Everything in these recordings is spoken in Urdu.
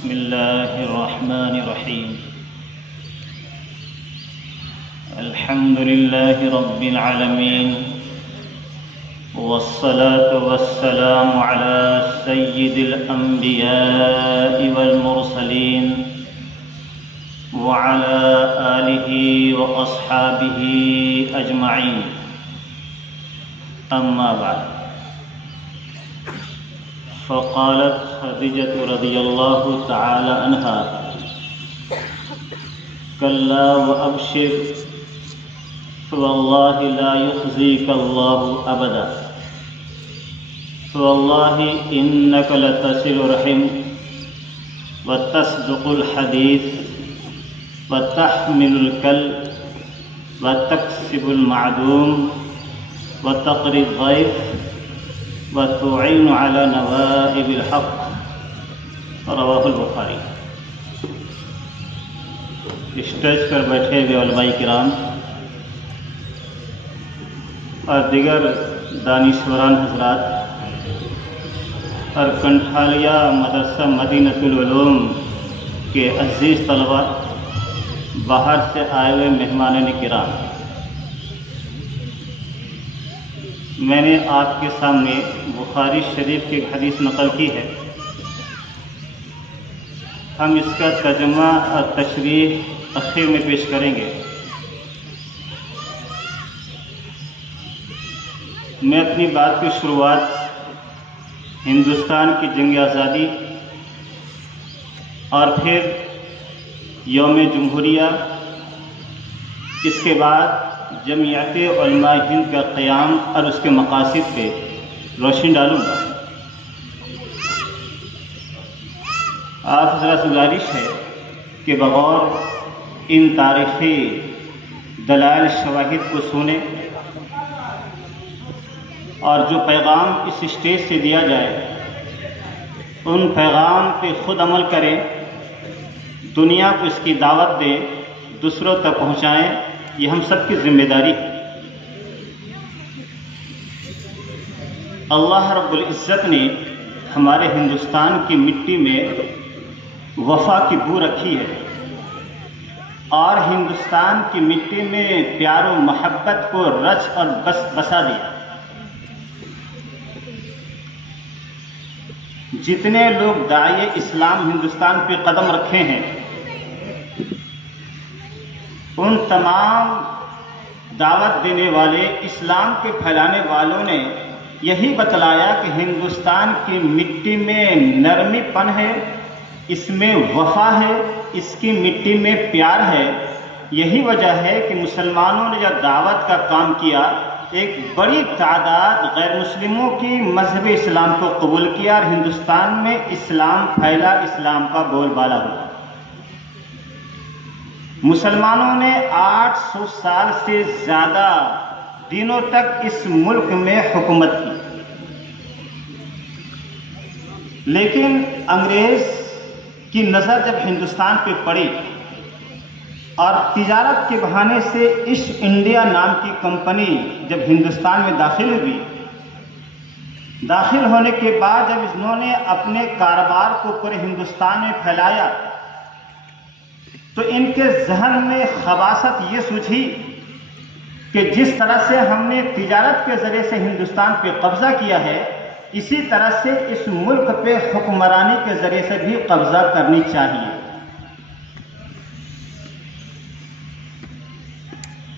بسم الله الرحمن الرحيم. الحمد لله رب العالمين، والصلاة والسلام على سيد الأنبياء والمرسلين وعلى آله وأصحابه أجمعين. أما بعد، فقالت خدیجة رضی اللہ تعالی عنہا: كلا وأبشر فوالله لا يخزيك الله أبدا، فوالله إنك لتصل الرحم وتصدق الحديث وتحمل الكل وتكسب المعدوم وتقري الضيف وتعين على نوائب الحق. رواہ البخاری. اسٹیج پر بیٹھے ہوئے علماء کرام اور دیگر دانشوران حضرات اور کنٹھالیہ مدرسہ مدینۃ العلوم کے عزیز طلباء، باہر سے آئے ہوئے مہمان کرام، میں نے آپ کے سامنے بخاری شریف کی ایک حدیث نقل کی ہے. ہم اس کا ترجمہ اور تشریح اخیر میں پیش کریں گے. میں اپنی بات کی شروعات ہندوستان کی جنگ آزادی اور پھر یوم جمہوریہ، اس کے بعد جمعیت علماء ہند کا قیام اور اس کے مقاصد پہ روشنی ڈالوں گا. آپ حضرات سے گزارش ہے کہ بغور ان تاریخی دلائل شواہد کو سنیں اور جو پیغام اس اسٹیج سے دیا جائے ان پیغام پہ خود عمل کریں، دنیا کو اس کی دعوت دیں، دوسروں تک پہنچائیں. یہ ہم سب کی ذمہ داری ہے. اللہ رب العزت نے ہمارے ہندوستان کی مٹی میں وفا کی بو رکھی ہے اور ہندوستان کی مٹی میں پیار و محبت کو رچ اور بسا دیا. جتنے لوگ داعی اسلام ہندوستان پہ قدم رکھے ہیں، ان تمام دعوت دینے والے، اسلام کے پھیلانے والوں نے یہی بتلایا کہ ہندوستان کی مٹی میں نرمی پن ہے، اس میں وفا ہے، اس کی مٹی میں پیار ہے. یہی وجہ ہے کہ مسلمانوں نے جب دعوت کا کام کیا، ایک بڑی تعداد غیر مسلموں کی مذہب اسلام کو قبول کیا اور ہندوستان میں اسلام پھیلا، اسلام کا بول بالا ہوا. مسلمانوں نے 800 سال سے زیادہ دنوں تک اس ملک میں حکومت کی، لیکن انگریز کی نظر جب ہندوستان پہ پڑی اور تجارت کے بہانے سے ایسٹ انڈیا نام کی کمپنی جب ہندوستان میں داخل ہوئی، داخل ہونے کے بعد جب انہوں نے اپنے کاروبار کو پورے ہندوستان میں پھیلایا تو ان کے ذہن میں خباثت یہ سوچی کہ جس طرح سے ہم نے تجارت کے ذریعے سے ہندوستان پہ قبضہ کیا ہے، اسی طرح سے اس ملک پہ حکمرانی کے ذریعے سے بھی قبضہ کرنی چاہیے.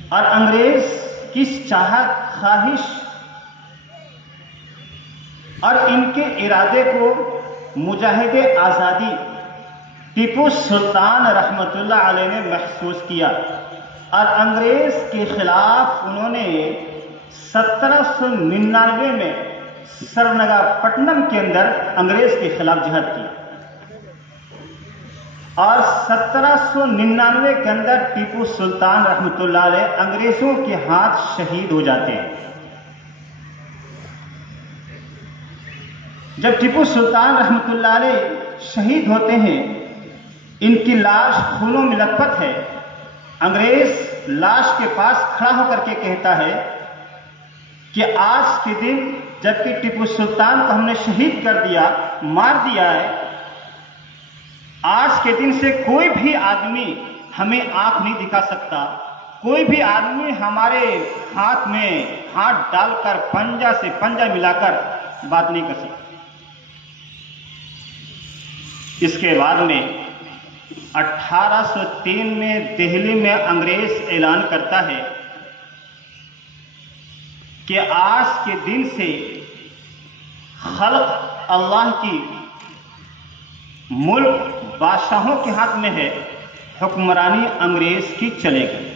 اور انگریز کی چاہت، خواہش اور ان کے ارادے کو مجاہد آزادی ٹیپو سلطان رحمۃ اللہ علیہ نے محسوس کیا اور انگریز کے خلاف انہوں نے 1799 میں سرنگا پٹنم کے اندر انگریز کے خلاف جہاد کی اور 1799 کے اندر ٹیپو سلطان رحمۃ اللہ علیہ انگریزوں کے ہاتھ شہید ہو جاتے ہیں. جب ٹیپو سلطان رحمۃ اللہ علیہ شہید ہوتے ہیں، ان کی لاش خونوں میں لتپت ہے. انگریز لاش کے پاس کھڑا ہو کر کے کہتا ہے کہ آج کے دن جبکہ ٹیپو سلطان کو ہم نے شہید کر دیا، مار دیا ہے، آج کے دن سے کوئی بھی آدمی ہمیں آنکھ نہیں دکھا سکتا، کوئی بھی آدمی ہمارے ہاتھ میں ہاتھ ڈال کر پنجہ سے پنجہ ملا کر بات نہیں کر سکتا۔ اس کے بعد میں 1803 میں دہلی میں انگریز اعلان کرتا ہے کہ آج کے دن سے خلق اللہ کی، ملک بادشاہوں کے ہاتھ میں ہے، حکمرانی انگریز کی چلے گی۔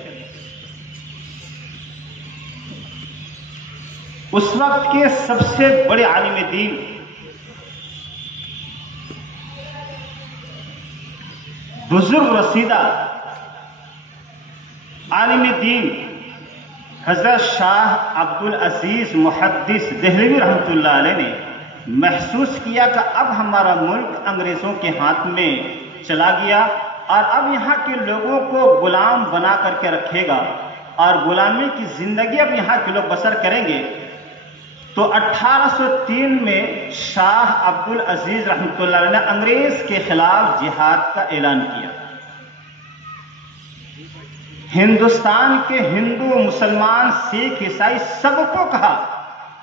اس وقت کے سب سے بڑے عالم دین بزرگ رسیدہ عالم دین حضرت شاہ عبدالعزیز محدث دہلوی رحمۃ اللہ علیہ نے محسوس کیا کہ اب ہمارا ملک انگریزوں کے ہاتھ میں چلا گیا اور اب یہاں کے لوگوں کو غلام بنا کر کے رکھے گا اور غلامی کی زندگی اب یہاں کے لوگ بسر کریں گے۔ تو 1803 میں شاہ عبدالعزیز رحمۃ اللہ علیہ نے انگریز کے خلاف جہاد کا اعلان کیا۔ ہندوستان کے ہندو، مسلمان، سکھ، عیسائی سب کو کہا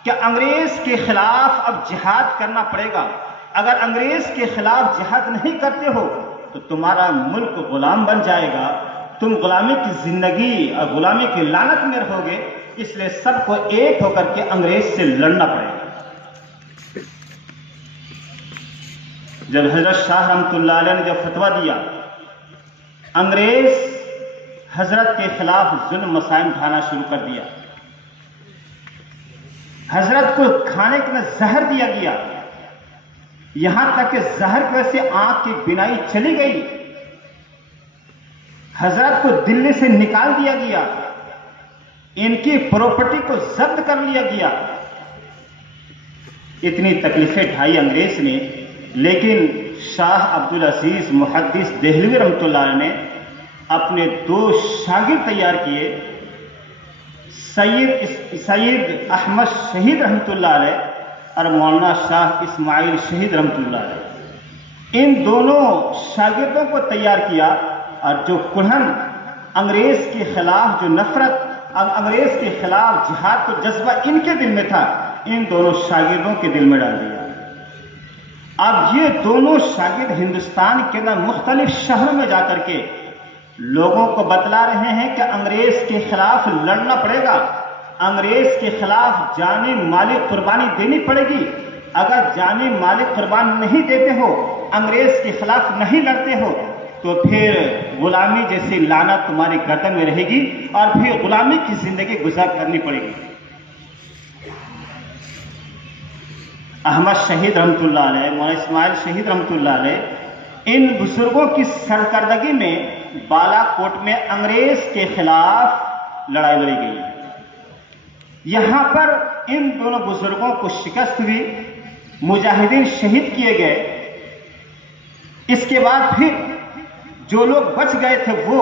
کہ انگریز کے خلاف اب جہاد کرنا پڑے گا، اگر انگریز کے خلاف جہاد نہیں کرتے ہو تو تمہارا ملک غلام بن جائے گا، تم غلامی کی زندگی اور غلامی کی لعنت میں رہو گے، اس لیے سب کو ایک ہو کر کے انگریز سے لڑنا پڑے گا۔ جب حضرت شاہ رحمۃ اللہ علیہ نے جب فتویٰ دیا، انگریز حضرت کے خلاف ظلم مسائل ڈھانا شروع کر دیا، حضرت کو کھانے کے لیے زہر دیا گیا، یہاں تک کہ زہر کی وجہ سے آنکھ کی بینائی چلی گئی، حضرت کو دلی سے نکال دیا گیا، ان کی پراپرٹی کو ضبط کر لیا گیا۔ اتنی تکلیفیں ڈھائی انگریز نے، لیکن شاہ عبدالعزیز محدث دہلوی رحمۃ اللہ علیہ نے اپنے 2 شاگرد تیار کیے، سید احمد شہید رحمۃ اللہ علیہ اور مولانا شاہ اسماعیل شہید رحمۃ اللہ علیہ۔ ان دونوں شاگردوں کو تیار کیا اور جو کڑھن انگریز کے خلاف، جو نفرت انگریز کے خلاف جہاد کو جذبہ ان کے دل میں تھا، ان دونوں شاگردوں کے دل میں ڈال دیا۔ اب یہ دونوں شاگرد ہندوستان کے اندر مختلف شہروں میں جا کر کے لوگوں کو بتلا رہے ہیں کہ انگریز کے خلاف لڑنا پڑے گا، انگریز کے خلاف جانی مالی قربانی دینی پڑے گی، اگر جانی مالی قربان نہیں دیتے ہو، انگریز کے خلاف نہیں لڑتے ہو تو پھر غلامی جیسی لعنت تمہاری گردن میں رہے گی اور پھر غلامی کی زندگی گزار کرنی پڑے گی۔ احمد شہید رحمۃ اللہ علیہ، مولانا اسماعیل شہید رحمۃ اللہ علیہ، ان بزرگوں کی سرکردگی میں بالا کوٹ میں انگریز کے خلاف لڑائی لڑی گئی۔ یہاں پر ان دونوں بزرگوں کو شکست ہوئی، مجاہدین شہید کیے گئے۔ اس کے بعد پھر جو لوگ بچ گئے تھے وہ،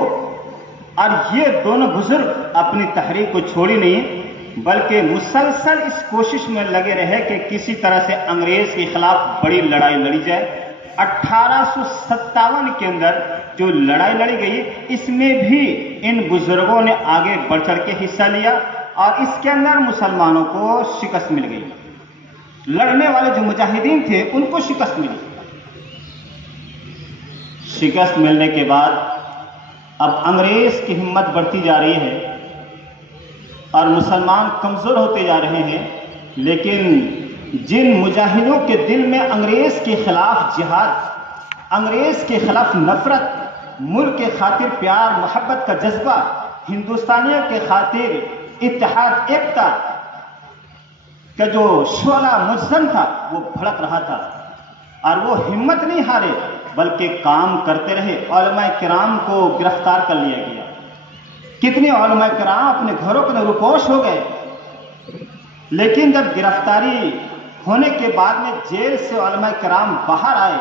اور یہ دونوں بزرگ اپنی تحریک کو چھوڑی نہیں بلکہ مسلسل اس کوشش میں لگے رہے کہ کسی طرح سے انگریز کے خلاف بڑی لڑائی لڑی جائے۔ 1857 کے اندر جو لڑائی لڑی گئی، اس میں بھی ان بزرگوں نے آگے بڑھ چڑھ کے حصہ لیا اور اس کے اندر مسلمانوں کو شکست مل گئی۔ لڑنے والے جو مجاہدین تھے ان کو شکست ملی۔ شکست ملنے کے بعد اب انگریز کی ہمت بڑھتی جا رہی ہے اور مسلمان کمزور ہوتے جا رہے ہیں، لیکن جن مجاہدوں کے دل میں انگریز کے خلاف جہاد، انگریز کے خلاف نفرت، ملک کے خاطر پیار محبت کا جذبہ، ہندوستانیوں کے خاطر اتحاد ایکتا کا جو شعلہ مجزم تھا وہ بھڑک رہا تھا، اور وہ ہمت نہیں ہارے بلکہ کام کرتے رہے۔ علماء کرام کو گرفتار کر لیا گیا، کتنے علماء کرام اپنے گھروں کے روپوش ہو گئے، لیکن جب گرفتاری ہونے کے بعد میں جیل سے علماء کرام باہر آئے،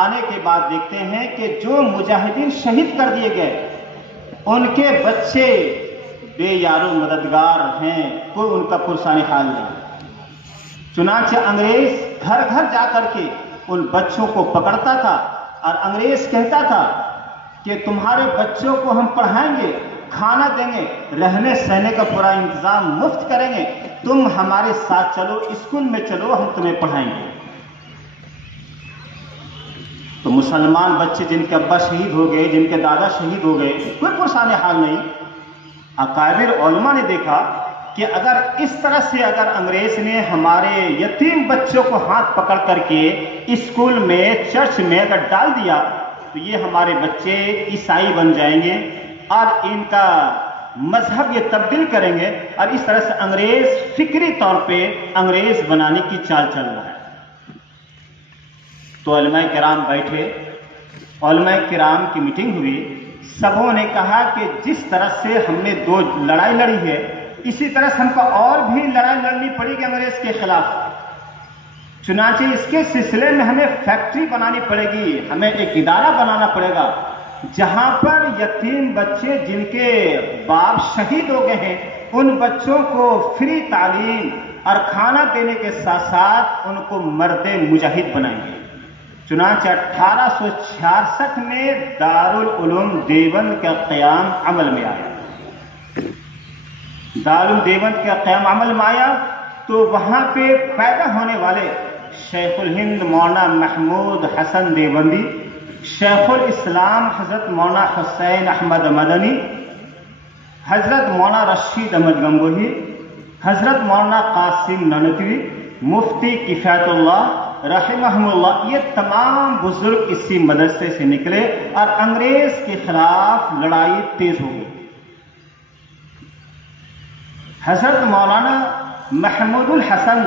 آنے کے بعد دیکھتے ہیں کہ جو مجاہدین شہید کر دیے گئے ان کے بچے بے یارو مددگار ہیں، کوئی ان کا پرسانی حال نہیں۔ چنانچہ انگریز گھر گھر جا کر کے ان بچوں کو پکڑتا تھا، اور انگریز کہتا تھا کہ تمہارے بچوں کو ہم پڑھائیں گے، کھانا دیں گے، رہنے سہنے کا پورا انتظام مفت کریں گے، تم ہمارے ساتھ چلو، اسکول میں چلو، ہم تمہیں پڑھائیں گے۔ تو مسلمان بچے جن کے ابا شہید ہو گئے، جن کے دادا شہید ہو گئے، کوئی پریشان حال نہیں۔ اکابر علماء نے دیکھا کہ اگر اس طرح سے اگر انگریز نے ہمارے یتیم بچوں کو ہاتھ پکڑ کر کے اسکول میں، چرچ میں اگر ڈال دیا تو یہ ہمارے بچے عیسائی بن جائیں گے اور ان کا مذہب یہ تبدیل کریں گے، اور اس طرح سے انگریز فکری طور پہ انگریز بنانے کی چال چل رہا ہے۔ تو علماء کرام بیٹھے، علماء کرام کی میٹنگ ہوئی، سبوں نے کہا کہ جس طرح سے ہم نے 2 لڑائی لڑی ہے، اسی طرح سے ہم کو اور بھی لڑائی لڑنی پڑے گی انگریز کے خلاف۔ چنانچہ اس کے سلسلے میں ہمیں فیکٹری بنانی پڑے گی، ہمیں ایک ادارہ بنانا پڑے گا جہاں پر یتیم بچے جن کے باپ شہید ہو گئے ہیں، ان بچوں کو فری تعلیم اور کھانا دینے کے ساتھ ساتھ ان کو مرد مجاہد بنائیں گے۔ چنانچہ 1866 میں دارالعلوم دیوبند کا قیام عمل میں آیا۔ دارالعلوم دیوبند کا قیام عمل میں آیا تو وہاں پہ پیدا ہونے والے شیخ الہند مولانا محمود حسن دیوبندی، شیخ الاسلام حضرت مولانا حسین احمد مدنی، حضرت مولانا رشید احمد گنگوہی، حضرت مولانا قاسم نانوتوی، مفتی کفایت اللہ رحمہم اللہ، یہ تمام بزرگ اسی مدرسے سے نکلے اور انگریز کے خلاف لڑائی تیز ہو گئی۔ حضرت مولانا محمود الحسن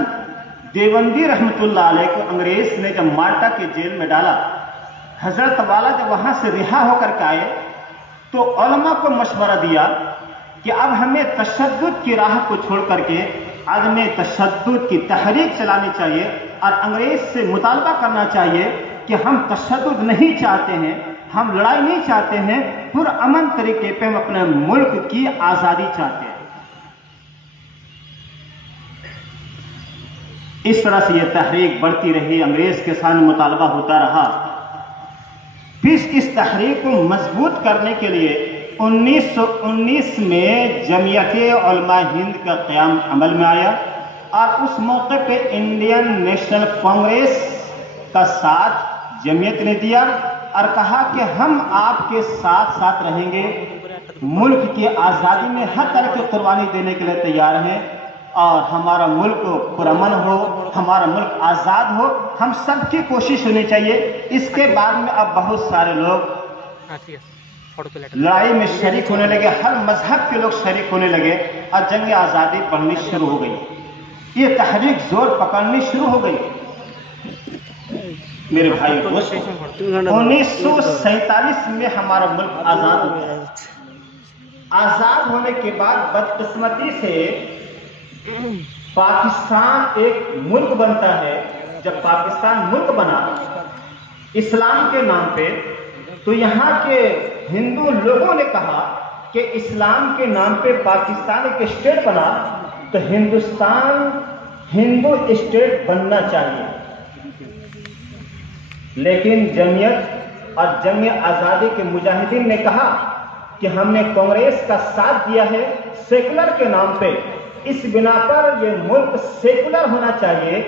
دیوبندی رحمۃ اللہ علیہ کو انگریز نے جب مالٹا کے جیل میں ڈالا، حضرت والا جب وہاں سے رہا ہو کر کے آئے تو علماء کو مشورہ دیا کہ اب ہمیں تشدد کی راہ کو چھوڑ کر کے عدم تشدد کی تحریک چلانی چاہیے اور انگریز سے مطالبہ کرنا چاہیے کہ ہم تشدد نہیں چاہتے ہیں، ہم لڑائی نہیں چاہتے ہیں، پرامن طریقے پہ ہم اپنے ملک کی آزادی چاہتے ہیں۔ اس طرح سے یہ تحریک بڑھتی رہی، انگریز کے سامنے مطالبہ ہوتا رہا۔ پھر اس تحریک کو مضبوط کرنے کے لیے 1919 میں جمعیت علماء ہند کا قیام عمل میں آیا اور اس موقع پہ انڈین نیشنل کانگریس کا ساتھ جمعیت نے دیا اور کہا کہ ہم آپ کے ساتھ ساتھ رہیں گے، ملک کی آزادی میں ہر طرح کی قربانی دینے کے لیے تیار ہیں اور ہمارا ملک پرامن ہو، ہمارا ملک آزاد ہو، ہم سب کی کوشش ہونی چاہیے۔ اس کے بعد میں اب بہت سارے لوگ لڑائی میں شریک ہونے لگے، ہر مذہب کے لوگ شریک ہونے لگے اور جنگ آزادی بڑھنی شروع ہو گئی، یہ تحریک زور پکڑنی شروع ہو گئی۔ میرے بھائی دوستو، 1947 میں ہمارا ملک آزاد ہو گیا۔ آزاد ہونے کے بعد بدقسمتی سے پاکستان ایک ملک بنتا ہے۔ جب پاکستان ملک بنا اسلام کے نام پہ تو یہاں کے ہندو لوگوں نے کہا کہ اسلام کے نام پہ پاکستان ایک اسٹیٹ بنا تو ہندوستان ہندو اسٹیٹ بننا چاہیے، لیکن جمعیت اور جنگ آزادی کے مجاہدین نے کہا کہ ہم نے کانگریس کا ساتھ دیا ہے سیکولر کے نام پہ، اس بنا پر یہ ملک سیکولر ہونا چاہیے،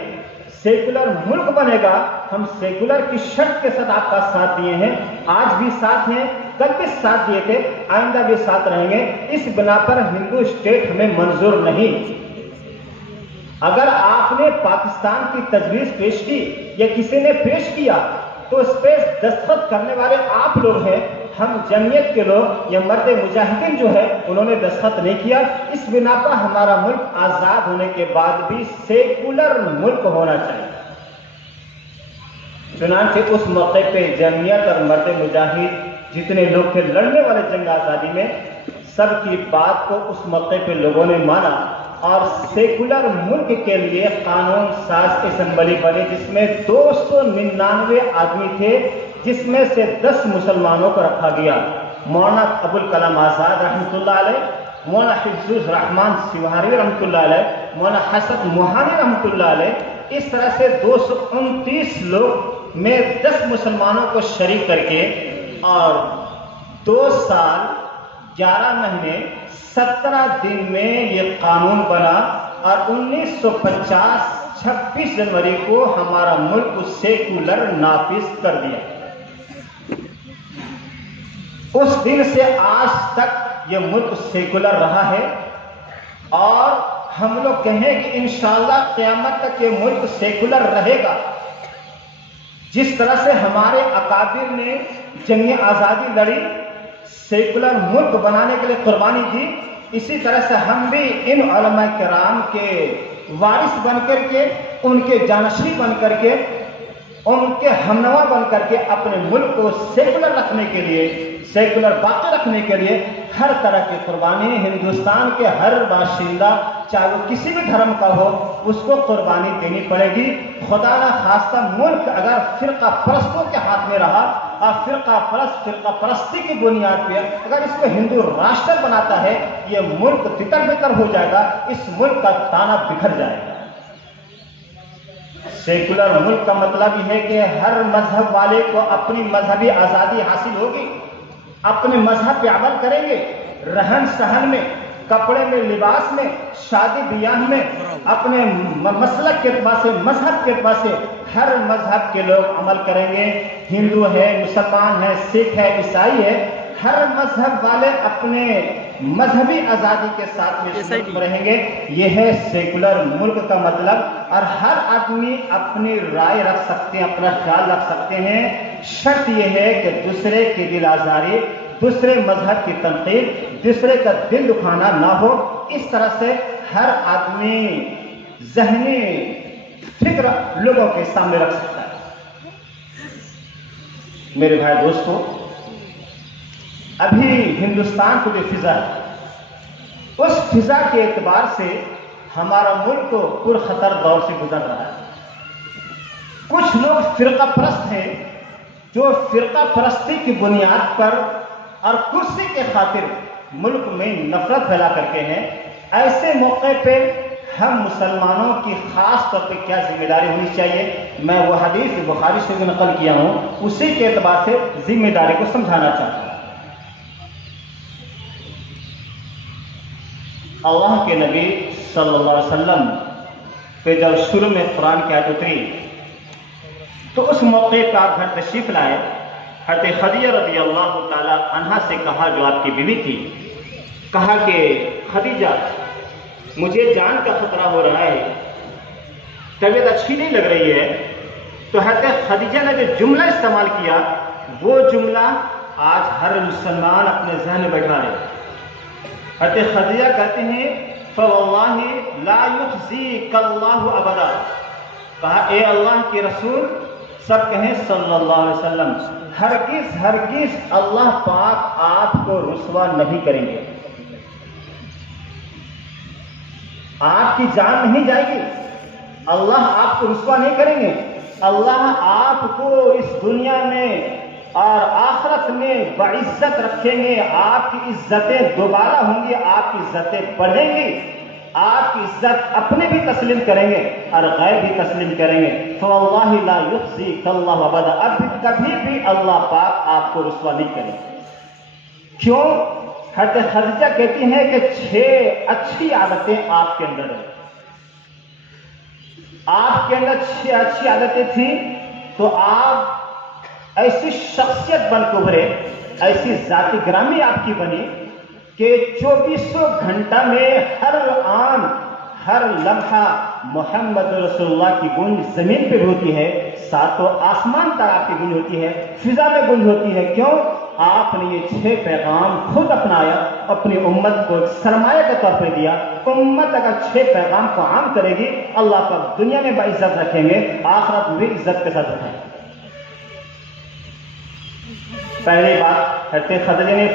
سیکولر ملک بنے گا، ہم سیکولر کی شرط کے ساتھ آپ کا ساتھ دیے ہیں، آج بھی ساتھ ہیں، کل بھی ساتھ دیے تھے، آئندہ بھی ساتھ رہیں گے، اس بنا پر ہندو اسٹیٹ ہمیں منظور نہیں۔ اگر آپ نے پاکستان کی تجویز پیش کی یا کسی نے پیش کیا تو اس پہ دستخط کرنے والے آپ لوگ ہیں، ہم جمعیت کے لوگ یا مرد مجاہدین جو ہے انہوں نے دستخط نہیں کیا، اس بنا پر ہمارا ملک آزاد ہونے کے بعد بھی سیکولر ملک ہونا چاہیے۔ چنانچہ اس موقع پہ جمعیت اور مرد مجاہد جتنے لوگ تھے لڑنے والے جنگ آزادی میں، سب کی بات کو اس موقع پہ لوگوں نے مانا اور سیکولر ملک کے لیے قانون ساز اسمبلی بنی جس میں 299 آدمی تھے، جس میں سے 10 مسلمانوں کو رکھا گیا، مولانا ابوالکلام آزاد رحمۃ اللہ علیہ، مولانا حفظ الرحمان سیواری رحمۃ اللہ علیہ، مولانا حسن موہانی رحمۃ اللہ علیہ، اس طرح سے 229 لوگ میں 10 مسلمانوں کو شریک کر کے اور 2 سال 11 مہینے 17 دن میں یہ قانون بنا اور 1950 26 جنوری کو ہمارا ملک سیکولر نافذ کر دیا۔ اس دن سے آج تک یہ ملک سیکولر رہا ہے اور ہم لوگ کہیں کہ انشاءاللہ قیامت تک یہ ملک سیکولر رہے گا۔ جس طرح سے ہمارے اکابر نے جنگ آزادی لڑی، سیکولر ملک بنانے کے لیے قربانی دی، اسی طرح سے ہم بھی ان علماء کرام کے وارث بن کر کے، ان کے جانشین بن کر کے، ان کے ہمنوا بن کر کے اپنے ملک کو سیکولر رکھنے کے لیے، سیکولر باقی رکھنے کے لیے ہر طرح کی قربانی ہندوستان کے ہر باشندہ چاہے وہ کسی بھی دھرم کا ہو اس کو قربانی دینی پڑے گی۔ خدا نہ خواستہ ملک اگر فرقہ پرستوں کے ہاتھ میں رہا اور فرقہ پرستی کی بنیاد پہ اگر اس کو ہندو راشٹر بناتا ہے، یہ ملک تتر بتر ہو جائے گا، اس ملک کا تانا بکھر جائے گا۔ سیکولر ملک کا مطلب یہ ہے کہ ہر مذہب والے کو اپنی مذہبی آزادی حاصل ہوگی، اپنے مذہب پہ عمل کریں گے، رہن سہن میں، کپڑے میں، لباس میں، شادی بیاہ میں، اپنے مسلک کے اعتبار سے، مذہب کے اعتبار سے ہر مذہب کے لوگ عمل کریں گے۔ ہندو ہے، مسلمان ہے، سکھ ہے، عیسائی ہے، ہر مذہب والے اپنے مذہبی آزادی کے ساتھ میں رہیں گے۔ یہ ہے سیکولر ملک کا مطلب، اور ہر آدمی اپنی رائے رکھ سکتے ہیں، اپنا خیال رکھ سکتے ہیں۔ شرط یہ ہے کہ دوسرے کی دل آزاری، دوسرے مذہب کی تنقید، دوسرے کا دل دکھانا نہ ہو۔ اس طرح سے ہر آدمی ذہنی فکر لوگوں کے سامنے رکھ سکتا ہے۔ میرے بھائی دوستو، ابھی ہندوستان کو جو فضا ہے، اس فضا کے اعتبار سے ہمارا ملک کو پرخطر دور سے گزر رہا ہے۔ کچھ لوگ فرقہ پرست ہیں جو فرقہ پرستی کی بنیاد پر اور کرسی کے خاطر ملک میں نفرت پھیلا کرتے ہیں۔ ایسے موقع پہ ہم مسلمانوں کی خاص طور پہ کیا ذمہ داری ہونی چاہیے، میں وہ حدیث بخاری سے جو نقل کیا ہوں اسی کے اعتبار سے ذمہ داری کو سمجھانا چاہتا ہوں۔ اللہ کے نبی صلی اللہ علیہ وسلم پہ جب شروع میں قرآن کی آیت اتری تو اس موقع پہ آپ گھر تشریف لائے۔ حضرت خدیجہ رضی اللہ تعالی عنہا سے کہا، جو آپ کی بیوی تھی، کہا کہ خدیجہ مجھے جان کا خطرہ ہو رہا ہے، طبیعت اچھی نہیں لگ رہی ہے۔ تو حضرت خدیجہ نے جو جملہ استعمال کیا وہ جملہ آج ہر مسلمان اپنے ذہن میں بیٹھا ہے۔ حضرت خدیجہ کہتے ہیں فواللہ لا یخزیک اللہ ابدا، کہا اے اللہ کے رسول، سب کہیں صلی اللہ علیہ وسلم، ہرگز اللہ پاک آپ کو رسوا نہیں کریں گے، آپ کی جان نہیں جائے گی، اللہ آپ کو رسوا نہیں کریں گے، اللہ آپ کو اس دنیا میں اور آخرت میں بعزت رکھیں گے، آپ کی عزتیں دوبارہ ہوں گی، آپ کی عزتیں بڑھیں گی، آپ کی عزت اپنے بھی تسلیم کریں گے اور غیر بھی تسلیم کریں گے۔ فواللہ لا یخزیک اللہ ابدا، اب کبھی بھی اللہ پاک آپ کو رسوا نہیں کریں گے۔ کیوں؟ حضرت خدیجہ کہتی ہیں کہ 6 اچھی عادتیں آپ کے اندر ہیں، آپ کے اندر 6 اچھی عادتیں تھیں، تو آپ ایسی شخصیت بن کے ابھرے، ایسی ذاتی گرامی آپ کی بنی کہ 24 گھنٹہ میں ہر آن ہر لمحہ محمد رسول اللہ کی گونج زمین پہ ہوتی ہے، ساتوں آسمان تک آپ کی گونج ہوتی ہے، فضا میں گونج ہوتی ہے۔ کیوں؟ آپ نے یہ 6 پیغام خود اپنایا، اپنی امت کو ایک سرمایہ کے طور پہ دیا۔ امت اگر 6 پیغام کو عام کرے گی، اللہ پاک دنیا میں باعزت رکھیں گے، آخرت میں بھی عزت کے ساتھ رکھیں گے۔ پہلی بات حضرت خدیجہ نے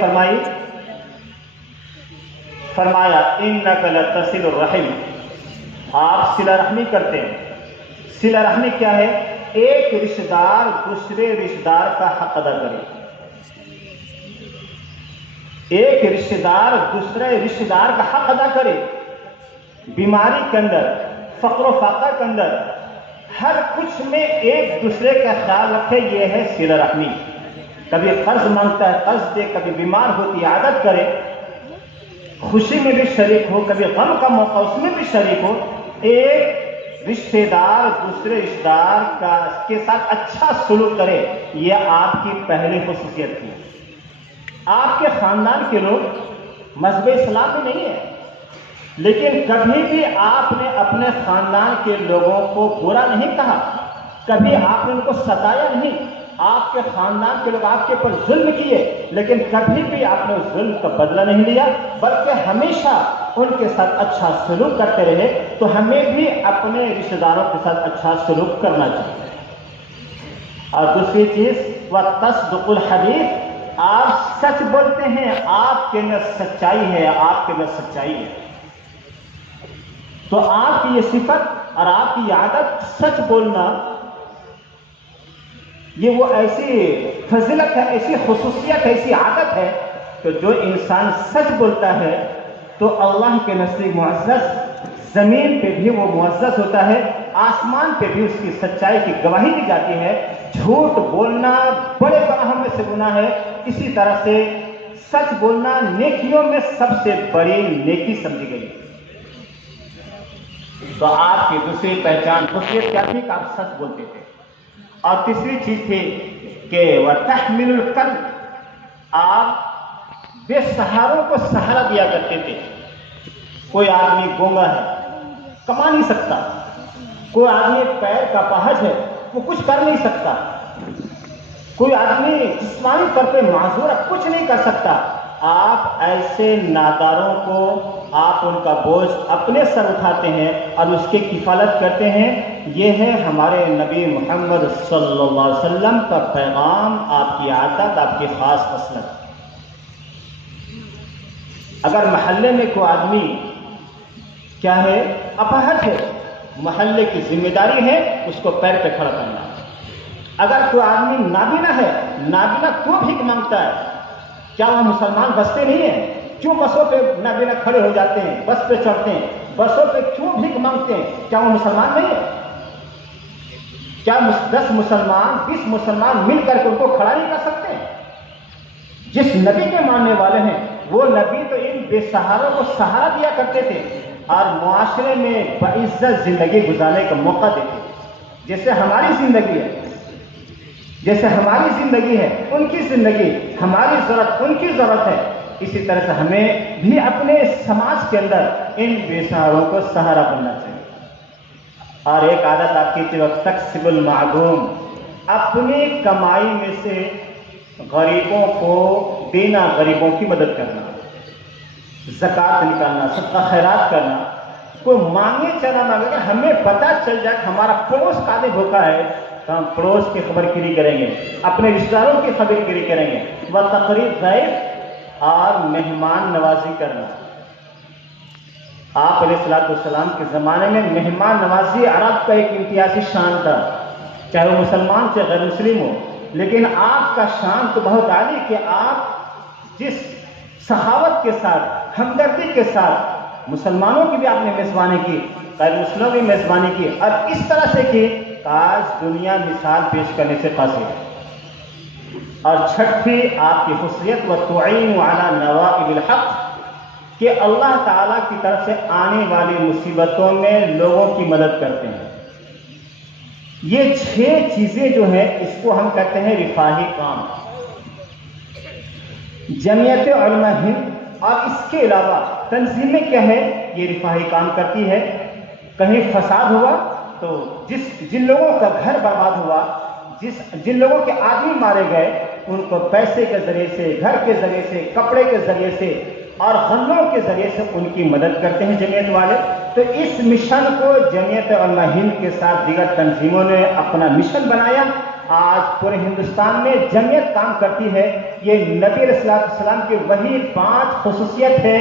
فرمایا انک لتصل الرحم، آپ صلہ رحمی کرتے ہیں۔ صلہ رحمی کیا ہے؟ ایک رشتہ دار دوسرے رشتہ دار کا حق ادا کرے، ایک رشتہ دار دوسرے رشتہ دار کا حق ادا کرے، بیماری کے اندر، فقر و فاقہ کے اندر، ہر کچھ میں ایک دوسرے کا خیال رکھے، یہ ہے صلہ رحمی۔ کبھی قرض مانگتا ہے قرض دے، کبھی بیمار ہوتی عادت کرے، خوشی میں بھی شریک ہو، کبھی غم کا موقع اس میں بھی شریک ہو۔ ایک رشتہ دار دوسرے رشتہ دار کے ساتھ اچھا سلوک کرے، یہ آپ کی پہلی خصوصیت تھی۔ آپ کے خاندان کے لوگ مذہب اسلام میں نہیں ہے، لیکن کبھی بھی آپ نے اپنے خاندان کے لوگوں کو برا نہیں کہا، کبھی آپ نے ان کو ستایا نہیں۔ آپ کے خاندان کے لوگ آپ کے اوپر ظلم کیے، لیکن کبھی بھی آپ نے ظلم کا بدلہ نہیں لیا، بلکہ ہمیشہ ان کے ساتھ اچھا سلوک کرتے رہے۔ تو ہمیں بھی اپنے رشتہ داروں کے ساتھ اچھا سلوک کرنا چاہیے۔ اور دوسری چیز وَتَصْدُقُ الْحَدِيث، آپ سچ بولتے ہیں، آپ کے اندر سچائی ہے، آپ کے اندر سچائی ہے۔ تو آپ کی یہ صفت اور آپ کی یہ عادت سچ بولنا، یہ وہ ایسی فضیلت ہے، ایسی خصوصیت ہے، ایسی عادت ہے کہ جو انسان سچ بولتا ہے تو اللہ کے نزدیک معزز، زمین پہ بھی وہ معزز ہوتا ہے، آسمان پہ بھی اس کی سچائی کی گواہی دی جاتی ہے۔ جھوٹ بولنا بڑے گناہوں میں سے گناہ ہے، اسی طرح سے سچ بولنا نیکیوں میں سب سے بڑی نیکی سمجھی گئی۔ تو آپ کی دوسری پہچان خصوصیت کیا تھی کہ آپ سچ بولتے تھے۔ اور تیسری چیز تھی کہ وَتَحْمِلُ الْكَلْبَ، آپ بے سہاروں کو سہارا دیا کرتے تھے۔ کوئی آدمی گونگا ہے، کما نہیں سکتا، کوئی آدمی پیر کا پہج ہے، وہ کچھ کر نہیں سکتا، کوئی آدمی جسمانی طور پہ معذور ہے، کچھ نہیں کر سکتا، آپ ایسے ناداروں کو آپ ان کا بوجھ اپنے سر اٹھاتے ہیں اور اس کی کفالت کرتے ہیں۔ یہ ہے ہمارے نبی محمد صلی اللہ علیہ وسلم کا پیغام، آپ کی عادت، آپ کی خاص خصلت۔ اگر محلے میں کوئی آدمی کیا ہے، اپہج ہے، محلے کی ذمہ داری ہے اس کو پیر پہ کھڑا کرنا۔ اگر کوئی آدمی نابینا ہے، نابینا کیوں بھیک مانگتا ہے؟ کیا وہ مسلمان بستے نہیں ہیں؟ کیوں بسوں پہ نابینا کھڑے ہو جاتے ہیں، بس پہ چڑھتے ہیں، بسوں پہ کیوں بھیک مانگتے ہیں؟ کیا وہ مسلمان نہیں ہے؟ کیا 10 مسلمان 20 مسلمان مل کر کے ان کو کھڑا نہیں کر سکتے؟ جس نبی کے ماننے والے ہیں وہ نبی تو ان بے سہاروں کو سہارا دیا کرتے تھے اور معاشرے میں باعزت زندگی گزارنے کا موقع دیتے، جیسے ہماری زندگی ہے، جیسے ہماری زندگی ہے ان کی زندگی، ہماری ضرورت ان کی ضرورت ہے، اسی طرح سے ہمیں بھی اپنے سماج کے اندر ان بے سہاروں کو سہارا بننا چاہیے۔ اور ایک عادت آپ کی تھی تکسب المعدوم، اپنی کمائی میں سے غریبوں کو دینا، غریبوں کی مدد کرنا، زکوٰۃ نکالنا، صدقہ خیرات کرنا۔ کوئی مانگے چلا مانگے، ہمیں پتہ چل جائے کہ ہمارا پڑوس کا آدمی بھوکا ہے تو ہم پڑوس کی خبر گیری کریں گے، اپنے رشتہ داروں کی خبر گیری کریں گے۔ وتقریب ضیف، اور مہمان نوازی کرنا۔ آپ علیہ الصلوۃ والسلام کے زمانے میں مہمان نوازی عرب کا ایک امتیازی شان تھا، چاہے وہ مسلمان سے غیر مسلم ہو، لیکن آپ کا شان تو بہت عالی کہ آپ جس سخاوت کے ساتھ، ہمدردی کے ساتھ مسلمانوں کی بھی آپ نے میزبانی کی، غیر مسلموں کی میزبانی کی، اور اس طرح سے کہ آج دنیا مثال پیش کرنے سے قاصر ہے۔ اور چھٹی آپ کی خصوصیت وَتُعِينُ عَلَى نَوَائِبِ الْحَقِّ، کہ اللہ تعالیٰ کی طرف سے آنے والی مصیبتوں میں لوگوں کی مدد کرتے ہیں۔ یہ 6 چیزیں جو ہیں اس کو ہم کہتے ہیں رفاہی کام۔ جمعیت علماء ہند اور اس کے علاوہ تنظیمیں کیا ہے، یہ رفاہی کام کرتی ہے۔ کہیں فساد ہوا تو جن لوگوں کا گھر برباد ہوا، جن لوگوں کے آدمی مارے گئے، ان کو پیسے کے ذریعے سے، گھر کے ذریعے سے، کپڑے کے ذریعے سے اور غلوں کے ذریعے سے ان کی مدد کرتے ہیں جمعیت والے۔ تو اس مشن کو جمعیت علماء ہند کے ساتھ دیگر تنظیموں نے اپنا مشن بنایا۔ آج پورے ہندوستان میں جمعیت کام کرتی ہے۔ یہ نبی علیہ الصلوۃ والسلام کی وہی 5 خصوصیت ہے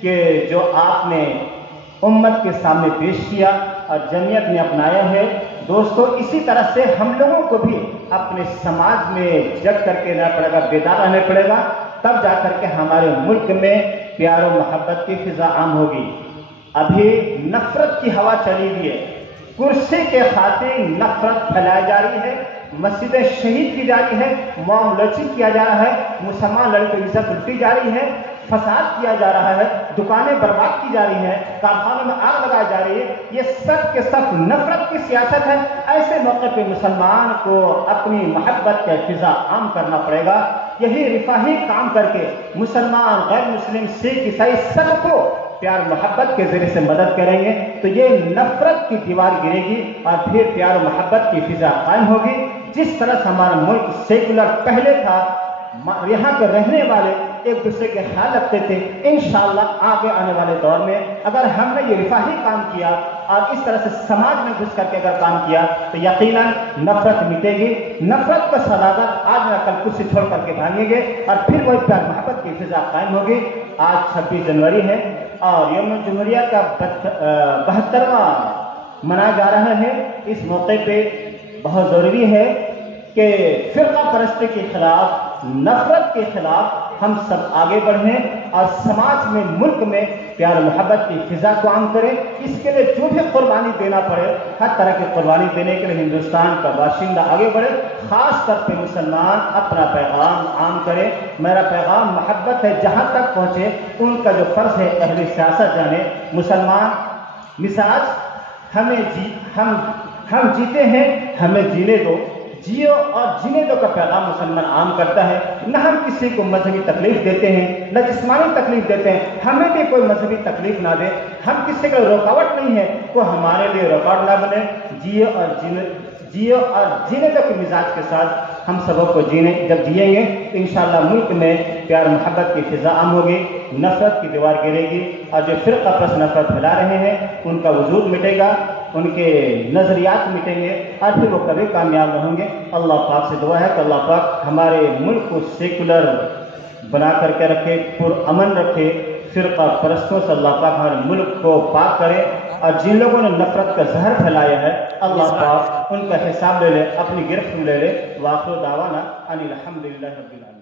کہ جو آپ نے امت کے سامنے پیش کیا اور جمعیت نے اپنایا ہے۔ دوستو، اسی طرح سے ہم لوگوں کو بھی اپنے سماج میں جگ کر کے رہنا پڑے گا، بیدار رہنا پڑے گا، تب جا کر کے ہمارے ملک میں پیار و محبت کی فضا عام ہوگی۔ ابھی نفرت کی ہوا چلی ہوئی ہے، کرسی کے خاطر نفرت پھیلائی جا رہی ہے، مسجدیں شہید کی جا رہی ہے، موم لچک کیا جا رہا ہے، مسلمان لڑکوں کی عزت لوٹی جا رہی ہے، فساد کیا جا رہا ہے، دکانیں برباد کی جا رہی ہیں، کارخانوں میں آگ لگائی جا رہی ہے، یہ سب کے سب نفرت کی سیاست ہے۔ ایسے موقع پہ مسلمان کو اپنی محبت کا فضا عام کرنا پڑے گا۔ یہی رفاہی کام کر کے مسلمان، غیر مسلم، سکھ، عیسائی سب کو پیار محبت کے ذریعے سے مدد کریں گے تو یہ نفرت کی دیوار گرے گی اور پھر پیار و محبت کی فضا قائم ہوگی۔ جس طرح سے ہمارا ملک سیکولر پہلے تھا، یہاں کے رہنے والے ایک دوسرے کے خیال رکھتے تھے، انشاءاللہ آگے آنے والے دور میں اگر ہم نے یہ رفاہی کام کیا اور اس طرح سے سماج میں گھس کر کے اگر کام کیا تو یقیناً نفرت مٹے گی۔ نفرت کا سوداگر آج نہ کل کرسی چھوڑ کر کے بھاگیں گے اور پھر وہی پیار محبت کی فضا قائم ہوگی۔ آج 26 جنوری ہے اور یوم جمہوریہ کا 72واں منایا جا رہا ہے۔ اس موقع پہ بہت ضروری ہے کہ فرقہ پرستی کے خلاف، نفرت کے خلاف ہم سب آگے بڑھیں اور سماج میں، ملک میں پیار و محبت کی فضا کو عام کریں۔ اس کے لیے جو بھی قربانی دینا پڑے، ہر طرح کی قربانی دینے کے لیے ہندوستان کا باشندہ آگے بڑھے، خاص طور پہ مسلمان اپنا پیغام عام کرے۔ میرا پیغام محبت ہے، جہاں تک پہنچے ان کا جو فرض ہے اہل سیاست جانے۔ مسلمان مزاج ہم جیتے ہیں، ہمیں جینے دو، جیو اور جینے دو کا پیغام مسلمان عام کرتا ہے۔ نہ ہم کسی کو مذہبی تکلیف دیتے ہیں، نہ جسمانی تکلیف دیتے ہیں، ہمیں بھی کوئی مذہبی تکلیف نہ دے۔ ہم کسی کا رکاوٹ نہیں ہے، وہ ہمارے لیے رکاوٹ نہ بنے۔ جیو اور جینے دو کے مزاج کے ساتھ ہم سبوں کو جب جیئیں گے تو انشاءاللہ ملک میں پیار محبت کی فضا عام ہوگی، نفرت کی دیوار گرے گی اور جو فرقہ پرست نفرت پھیلا رہے ہیں ان کا وجود مٹے گا، ان کے نظریات مٹیں گے اور پھر وہ کبھی کامیاب نہ ہوں گے۔ اللہ پاک سے دعا ہے کہ اللہ پاک ہمارے ملک کو سیکولر بنا کر کے رکھے، پرامن رکھے، فرقہ پرستوں سے اللہ پاک ہمارے ملک کو پاک کرے، اور جن لوگوں نے نفرت کا زہر پھیلایا ہے اللہ پاک ان کا حساب لے لے، اپنی گرفت میں لے لے۔ وآخر دعوانا ان الحمدللہ رب العالمین۔